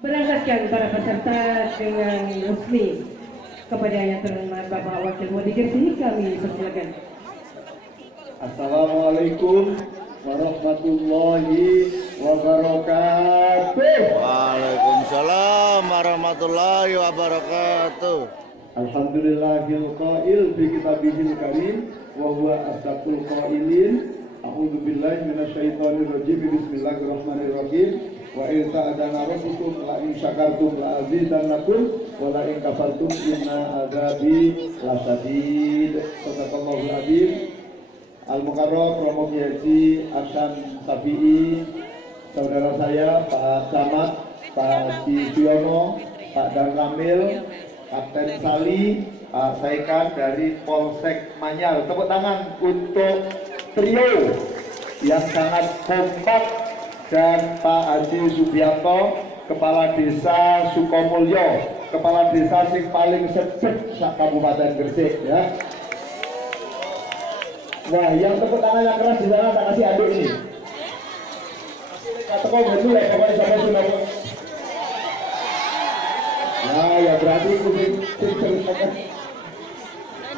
Berangkatkan para peserta dengan resmi kepada yang terhormat Bapak Wakil Mudigersi, kami persilakan. Assalamualaikum warahmatullahi wabarakatuh. Waalaikumsalam warahmatullahi wabarakatuh. Alhamdulillahil qail fi kitabihil karim wa huwa asdaqul qailin. A'udzu billahi minasyaitonir rajim. Bismillahirrahmanirrahim. Wa in ta'adana rabbukum la in syakartum la azidannakum wa la in kafartum inna adzabi lasyadid. Shadaqallahul azim. Al-Mukarram Romo Haji Hasan Safi'i, saudara saya Pak Camat, Pak Haji Suyono, Pak Dan Kamil, Kapten Sali, Pak Saikan dari Polsek Manyar. Tepuk tangan untuk trio yang sangat kompak, dan Pak Haji Subianto, Kepala Desa Sukomulyo, Kepala Desa sing paling sedek sak Kabupaten Gresik ya. Wah, yang tepuk tangan yang keras di sana tak kasih aduk ini. Kata kau betul ya, pokoknya sampai sudah. Nah, ya berarti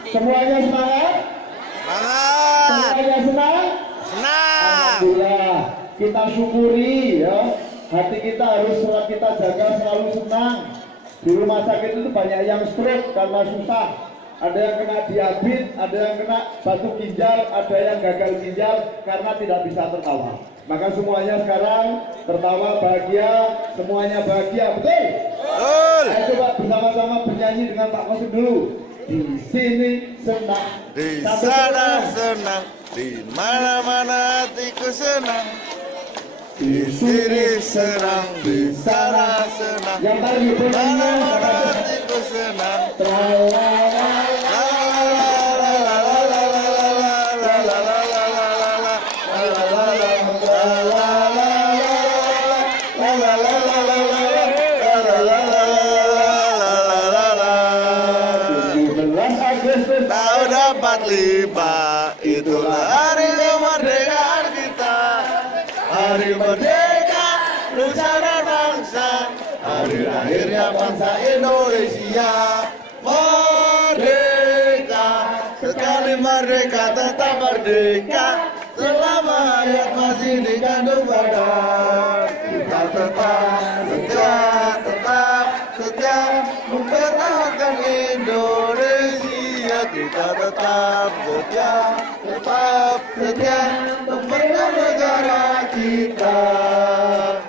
semuanya semangat. Semangat. Semuanya senang. Senang. Alhamdulillah, kita syukuri ya. Hati kita harus kita jaga selalu senang. Di rumah sakit itu banyak yang stroke karena susah. Ada yang kena diabetes, ada yang kena batu ginjal, ada yang gagal ginjal karena tidak bisa tertawa. Maka semuanya sekarang tertawa bahagia, semuanya bahagia, betul? Betul. Ayo coba bersama-sama bernyanyi dengan Pak Kosim dulu. Di sini senang, Di sana senang, di mana-mana hatiku senang. Di sini senang, di sana senang, yang tadi di mana-mana hatiku senang. Tahun 45 itulah hari kemerdekaan kita. Hari merdeka nusa dan bangsa, hari lahirnya bangsa Indonesia. Merdeka, sekali merdeka tetap merdeka. Selama hayat masih dikandung badan, kita tetap setia mempertahankan Indonesia. Kita tetap setia mempertahankan negara kita.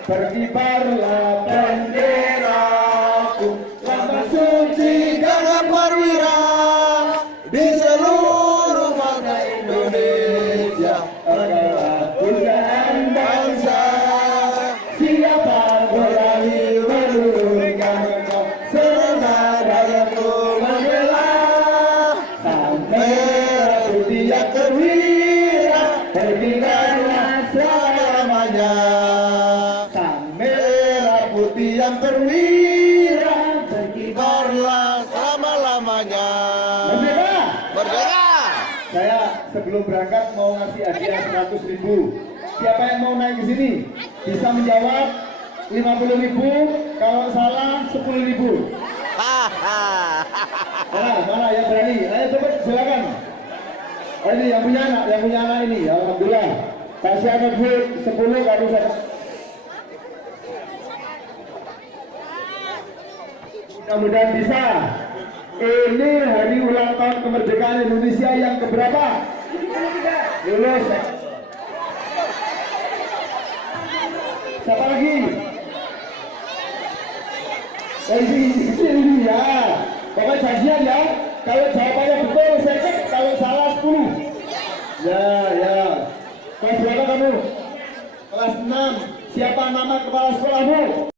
berkibarlah benderaku, Lambang suci gagah perwira di seluruh mata Indonesia. adalah pujian Bangsa siapa berani menurunkan rakyatku membela sang merah putih yang gembira, berkibarlah selama-lamanya. sang Merah putih yang berwira, berkibarlah selama-lamanya. merdeka. Merdeka! Saya sebelum berangkat mau ngasih hadiah 100.000. Siapa yang mau naik ke sini bisa menjawab 50.000, kalau salah 10.000. Mana yang berani? Ayo cepat silakan. Oh, ini yang punya anak ini. Alhamdulillah. Kasih ada duit 10 kalau saya. Mudah-mudahan bisa. Ini hari ulang tahun kemerdekaan Indonesia yang keberapa? Lulus. Siapa lagi? Ini ya. Pokoknya janjian ya. Kalau jawabannya betul saya cek, kalau salah 10. Ya. Kelas berapa kamu? Kelas 6. Siapa nama kepala sekolahmu?